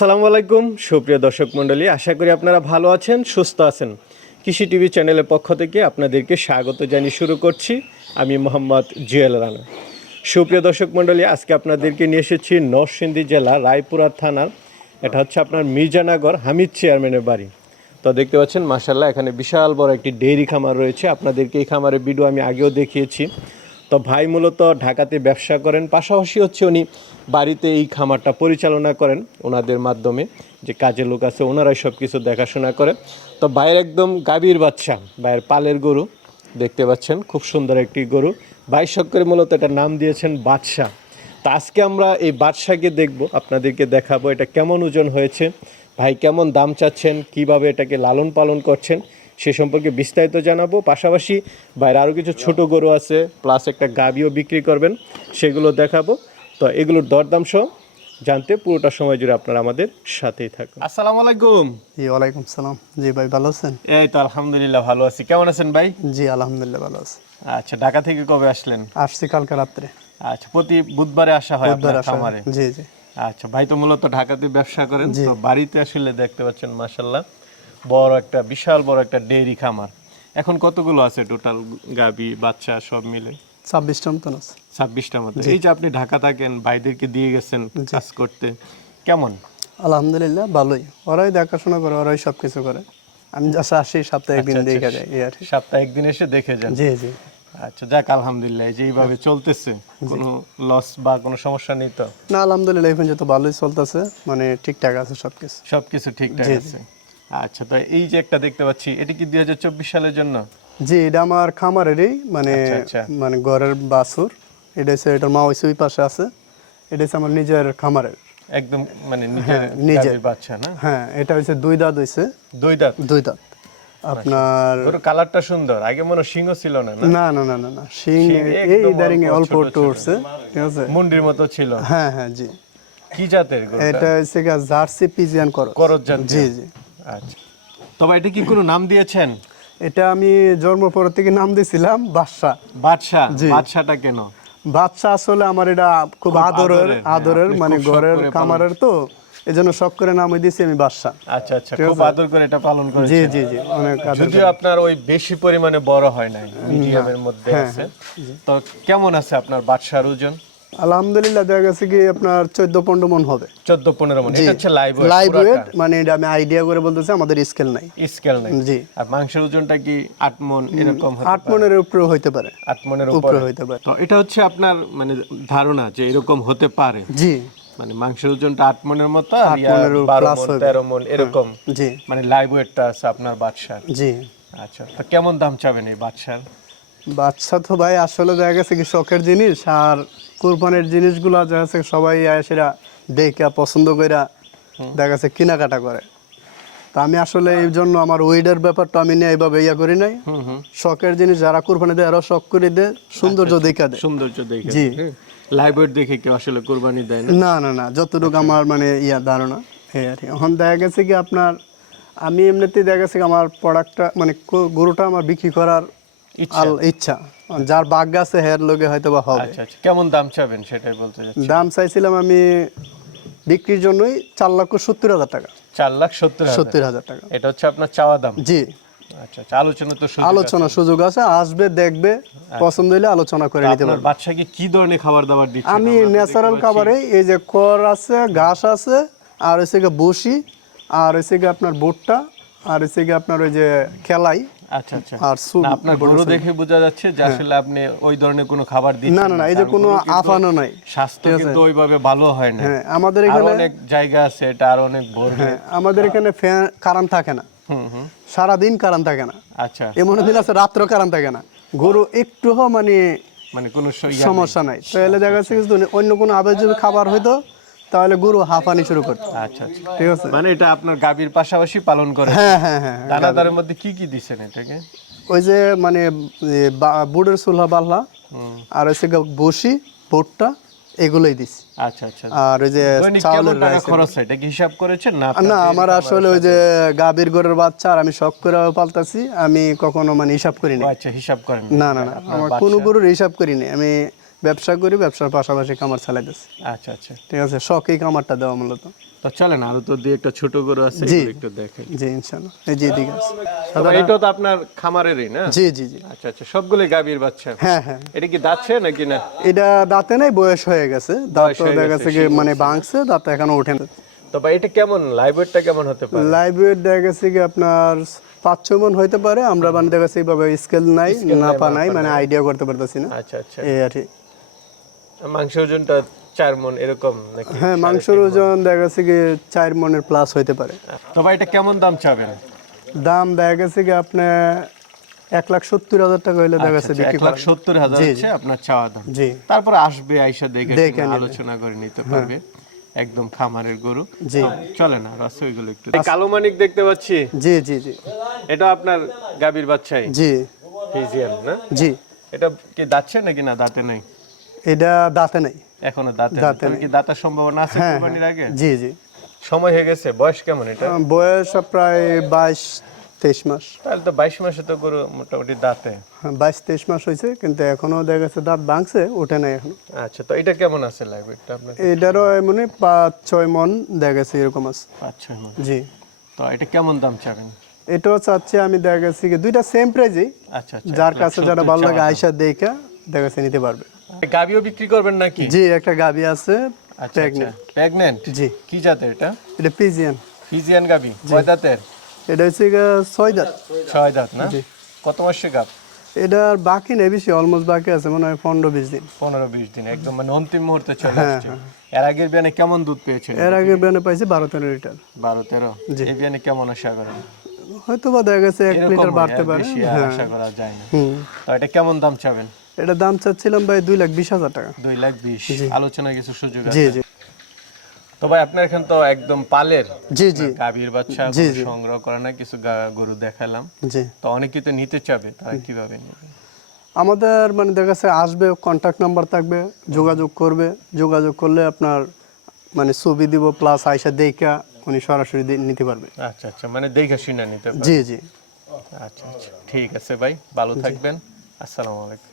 আসসালামু আলাইকুম, সুপ্রিয় দর্শক মণ্ডলী। আশা করি আপনারা ভালো আছেন, সুস্থ আছেন। কৃষি টিভি চ্যানেলের পক্ষ থেকে আপনাদেরকে স্বাগত জানিয়ে শুরু করছি। আমি মোহাম্মদ জুয়েল রানা। সুপ্রিয় দর্শক মণ্ডলী, আজকে আপনাদেরকে নিয়ে এসেছি নরসিংদী জেলা রায়পুরা থানার। এটা হচ্ছে আপনার মির্জানগর হামিদ চেয়ারম্যানের বাড়ি। তো দেখতে পাচ্ছেন মাসাল্লাহ এখানে বিশাল বড় একটি ডেইরি খামার রয়েছে। আপনাদেরকে এই খামারের ভিডিও আমি আগেও দেখিয়েছি। তো ভাই মূলত ঢাকাতে ব্যবসা করেন, পাশাপাশি হচ্ছে উনি বাড়িতে এই খামারটা পরিচালনা করেন ওনাদের মাধ্যমে, যে কাজের লোক আছে ওনারাই সব কিছু দেখাশোনা করে। তো ভাইয়ের একদম গাভীর বাচ্চা, ভাইয়ের পালের গরু, দেখতে পাচ্ছেন, খুব সুন্দর একটি গরু। ভাই করে মূলত এটা নাম দিয়েছেন বাদশাহ তো আজকে আমরা এই বাদশাকে দেখব, আপনাদেরকে দেখাবো এটা কেমন ওজন হয়েছে, ভাই কেমন দাম চাচ্ছেন, কীভাবে এটাকে লালন পালন করছেন সে সম্পর্কে বিস্তারিত জানাব। পাশাপাশি বাইরে আরও কিছু ছোট গরু আছে প্লাস একটা গাবিও বিক্রি করবেন সেগুলো দেখাবো। তো এগুলোর দরদাম সহ জানতে পুরোটা সময় জুড়ে আপনারা আমাদের সাথেই থাকুন। আসসালামু আলাইকুম। জি ওয়ালাইকুম সালাম। জি ভাই ভালো আছেন? এই তো আলহামদুলিল্লাহ ভালো আছি। কেমন আছেন ভাই? জি আলহামদুলিল্লাহ ভালো আছি। আচ্ছা ঢাকা থেকে কবে আসলেন? আসছি কালকে রাত্রে। আচ্ছা প্রতি বুধবারে আসা হয় বুধবার আপনার খামারে? জি জি। আচ্ছা ভাই তো মূলত ঢাকাতে ব্যবসা করেন তো বাড়িতে আসলে দেখতে পাচ্ছেন মাসাল্লাহ বড় একটা বিশাল বড় একটা ডেইরি খামার। এখন কতগুলো আছে টোটাল গাবি বাচ্চা সব মিলে? ছাব্বিশটা মতন আছে। ছাব্বিশটা মতো এই যে আপনি ঢাকা থাকেন ভাইদেরকে দিয়ে গেছেন কাজ করতে কেমন? আলহামদুলিল্লাহ ভালোই। ওরাই দেখাশোনা করে ওরাই সব কিছু করে। আমি জাস্ট আসি সপ্তাহে একদিন আচ্ছা, দেখে যাই আর সপ্তাহে একদিন এসে দেখে যান। জি জি। আচ্ছা যাক আলহামদুলিল্লাহ যে এইভাবে চলতেছে কোনো লস বা কোনো সমস্যা নেই তো? না আলহামদুলিল্লাহ এই পর্যন্ত ভালোই চলতেছে মানে ঠিকঠাক আছে সব কিছু সবকিছু ঠিকঠাক আছে। আচ্ছা তো এই যে একটা দেখতে পাচ্ছি এটি কি দুই হাজার চব্বিশ সালের জন্য? জি এটা আমার খামারেরই মানে আচ্ছা, আচ্ছা। মানে ঘরের বাছুর। এটা হচ্ছে এটার মা ওই পাশে আছে। এটা হচ্ছে আমার নিজের খামারের। একদম মানে নিজের নিজের। বাচ্চা না? হ্যাঁ এটা হচ্ছে দুই দাঁত হয়েছে দুই দাঁত? দুই দাঁত। আপনার গরু কালারটা সুন্দর। আগে মনে হয় সিংহ ছিল না না? না না না শিং এই দাঁড়িয়ে অল্প উঠছে ঠিক আছে? মুন্ডির মতো ছিল। হ্যাঁ হ্যাঁ জি। কি জাতের এটা হচ্ছে জার্সি পিজিয়ান করো করজ জাত জি জি। আচ্ছা। তবে এটা কি কোনো নাম দিয়েছেন? এটা আমি জন্ম পর থেকে নাম দিয়েছিলাম বাদশা বাদশা বাদশাটা কেন? বাদশা আসলে আমার এটা খুব আদরের আদরের, হ্যাঁ, মানে ঘরের কামারের তো এই জন্য শখ করে নাম দিয়েছি আমি বাদশা আচ্ছা আচ্ছা খুব আদর করে এটা পালন করে জি জি জি অনেক আদর যদিও আপনার ওই বেশি পরিমাণে বড় হয় নাই মিডিয়ামের মধ্যে হ্যাঁ, আছে। তো কেমন আছে আপনার বাদশার ওজন? আলহামদুলিল্লাহ দেখা গেছে কি আপনার চোদ্দ পনেরো মন হবে। চোদ্দ পনেরো মন এটা হচ্ছে লাইভ লাইভ ওয়েট মানে এটা আমি আইডিয়া করে বলতেছি আমাদের স্কেল নাই। স্কেল নেই। জি। আর মাংসের ওজনটা কি আট মন এরকম আট মনের উপরে হইতে পারে। আট মনের উপরে। হইতে পারে। তো এটা হচ্ছে আপনার মানে ধারণা যে এরকম হতে পারে। জি। মানে মাংসের ওজনটা আট মনের মতো আর বারো মন তেরো মন এরকম। জি। মানে লাইভ ওয়েটটা আছে আপনার বাদশার। জি। আচ্ছা তো কেমন দাম চাবেন এই বাদশার? বাচ্চা তো ভাই আসলে দেখা গেছে কি শখের জিনিস আর কোরবানির জিনিসগুলো দেখা যাচ্ছে সবাই আয় সেটা দেখে পছন্দ কইরা দেখা যাচ্ছে কেনাকাটা করে। তা আমি আসলে এই জন্য আমার ওয়েডের ব্যাপারটা আমি নিয়ে এইভাবে ইয়া করি নাই। শখের জিনিস যারা কোরবানি দেয় আরও শখ করে দেয় সৌন্দর্য দেখা দেয়। সৌন্দর্য দেখে জি। লাইভ ওয়েট দেখে কেউ আসলে কোরবানি দেয় না। না না না যতটুকু আমার মানে ইয়া ধারণা এই আর কি। এখন দেখা গেছে কি আপনার আমি এমনিতেই দেখা গেছে আমার প্রোডাক্টটা মানে গরুটা আমার বিক্রি করার ইচ্ছা। যার বাঘ আছে হেয়ার লোকে হয়তো বা হবে। আচ্ছা আচ্ছা। কেমন দাম চাবেন? সেটাই বলতে দাম চাইছিলাম আমি বিক্রির জন্যই চার লক্ষ সত্তর হাজার টাকা। চার লাখ সত্তর সত্তর হাজার টাকা। এটা হচ্ছে আপনার চাওয়া দাম? জি। আচ্ছা আচ্ছা। আলোচনা তো আলোচনা সুযোগ আছে আসবে দেখবে পছন্দ হইলে আলোচনা করে নিতে পারবে। বাচ্চাকে কি ধরনের খাবার দাবার দিচ্ছেন? আমি ন্যাচারাল খাবারে এই যে কর আছে ঘাস আছে আর হচ্ছে বসি আর হচ্ছে আপনার ভুট্টা আর হচ্ছে গিয়ে আপনার ওই যে খেলাই। আচ্ছা আচ্ছা। আর আপনার গরু দেখে বোঝা যাচ্ছে যে আসলে আপনি ওই ধরনের কোনো খাবার দিচ্ছেন না না না এই যে কোনো আফানো নাই। স্বাস্থ্য কিন্তু ওইভাবে ভালো হয় না। হ্যাঁ আমাদের এখানে অনেক জায়গা আছে এটা আর অনেক ভোর হ্যাঁ আমাদের এখানে ফ্যান থাকে না। কারেন্ট থাকে না। আচ্ছা। এমন দিন আছে রাত্র কারণ থাকে না। গরু একটু মানে মানে কোনো সমস্যা নাই। তাহলে দেখা যাচ্ছে অন্য কোনো আবেগ যদি খাবার হইতো তাহলে গরু হাঁপানি শুরু করতো। আচ্ছা আচ্ছা। ঠিক আছে? মানে এটা আপনার গাভীর পাশাপাশি পালন করে। হ্যাঁ হ্যাঁ হ্যাঁ দানাদারের মধ্যে কি কি দিচ্ছেন এটাকে? ওই যে মানে এ, বা- বুটের বাল্লা আর হচ্ছে ভুসি ভুট্টা এগুলোই দিছি। আচ্ছা আচ্ছা। আর ওই যে চাউলের রাইস খরচ এটা কি হিসাব করেছেন না না আমার আসলে ওই যে গাভীর গরের বাচ্চা আর আমি শখ করে পালতাছি আমি কখনো মানে হিসাব করি না আচ্ছা হিসাব করেন না না না আমার কোনো গরুর হিসাব করি না আমি ব্যবসা করি ব্যবসার পাশাপাশি কামার চালাইতেছি আচ্ছা আচ্ছা। ঠিক আছে শখেই কামারটা দেওয়া মূলত। তো চলেন আরও তো দুই একটা ছোট গরু আছে। একটু দেখেন। জি ইনশাল্লাহ এই যে এদিকে আছে। এটা তো আপনার খামারেরই না? জি জি জি। আচ্ছা আচ্ছা সবগুলোই গাভীর বাচ্চা। হ্যাঁ হ্যাঁ। এটা কি দাচ্ছে নাকি না? এটা দাঁতে নাই বয়স হয়ে গেছে। দাঁত তো দেখা গেছে, কি মানে ভাঙছে দাঁত এখনও ওঠে না। তবে এটা কেমন? লাইভ ওয়েটটা কেমন হতে পারে? লাইভ ওয়েট দেখা গেছে কি আপনার পাঁচ ছয় মন হইতে পারে। আমরা মানে দেখা গেছে এইভাবে স্কেল নাই নাপা নাই মানে আইডিয়া করতে পারতেছি না। আচ্ছা আচ্ছা। এই আর কি। মাংস ওজনটা চার মন এরকম নাকি? হ্যাঁ মাংসের ওজন দেখা গেছে কি চার মনের প্লাস হইতে পারে। তবে এটা কেমন দাম চাবেন? দাম দেখা গেছে কি আপনি এক লাখ সত্তর হাজার টাকা হইলে দেখা গেছে আচ্ছা, বিক্রি এক লাখ সত্তর হাজার হচ্ছে আপনার চাওয়া দাম। জি। তারপরে আসবে আইসা দেখে। আলোচনা করে নিতে পারবে। একদম খামারের গরু। জি। চলে না রস ওইগুলো একটু। কালো মানিক দেখতে পাচ্ছি? জি জি জি। এটা আপনার গাবির বাচ্চাই? জি। ফিজিয়ান না? জি। এটা কি দাঁতছে নাকি না দাঁতে নেই? এটা দাঁতে নাই। এখনও দাঁতে নেই। দাঁতে কি দাঁতার সম্ভাবনা আছে হ্যাঁ, কোরবানির আগে? জি জি। সময় হয়ে গেছে। বয়স কেমন এটা? বয়স প্রায় বাইশ তেইশ মাস। তাহলে তো বাইশ মাসে তো গরু মোটামুটি দাঁতে। হ্যাঁ, বাইশ তেইশ মাস হয়েছে কিন্তু এখনও দেখা গেছে দাঁত ভাঙছে ওঠে নাই এখন। আচ্ছা তো এটা কেমন আছে এটা আপনার এটারও এমনি পাঁচ ছয় মন দেখা গেছে এরকম আছে। পাঁচ ছয় মাস জি। তো এটা কেমন দাম চাবেন? এটাও চাচ্ছি আমি দেখা গেছে কি দুইটা সেম প্রাইজেই আচ্ছা আচ্ছা যার কাছে যারা ভালো লাগে আয়সা দেখা দেখা গেছে নিতে পারবে। গাবিও বিক্রি করবেন নাকি? জি একটা গাবি আছে আচ্ছা pregnant। প্রেগনেন্ট জি। কি জাতের এটা? এটা পিজিয়ান ফিজিয়ান গাবি। কয় দাঁতের এটা হচ্ছে ছয় দাঁত ছয় দাঁত না? কত মাসে গাব? এটার বাকি নেই বেশি অলমোস্ট বাকি আছে মনে হয় পনেরো বিশ দিন। পনেরো বিশ দিন একদম মানে অন্তিম মুহূর্তে চলে হ্যাঁ, আসছে। এর আগের বিয়ানে কেমন দুধ পেয়েছেন? এর আগে বেনে পাইছি বারো তেরো লিটার। বারো তেরো? এই বিয়ানে কেমন আশা করেন? হয়তো বা দেখা গেছে এক লিটার বাড়তে পারে। আশা করা যায় না। তো এটা কেমন দাম চাবেন? এটা দাম চাচ্ছিলাম ভাই দুই লাখ বিশ হাজার টাকা। দুই লাখ বিশ। আলোচনা কিছু সুযোগ জি আছে? জি। তো ভাই আপনার এখানে তো একদম পালের জি জি। গাভীর বাচ্চা সংগ্রহ করে না কিছু গরু দেখালাম। জি। তো অনেকে তো নিতে চাবে তারা কীভাবে নেবে? আমাদের মানে দেখা যাচ্ছে আসবে কন্ট্যাক্ট নাম্বার থাকবে যোগাযোগ করবে। যোগাযোগ করলে আপনার মানে ছবি দিব প্লাস আয়সা দেখা উনি সরাসরি নিতে পারবে। আচ্ছা আচ্ছা। মানে দেখে শুনে নিতে পারবে। জি। জি আচ্ছা আচ্ছা। ঠিক আছে ভাই ভালো থাকবেন। আসসালামু আলাইকুম।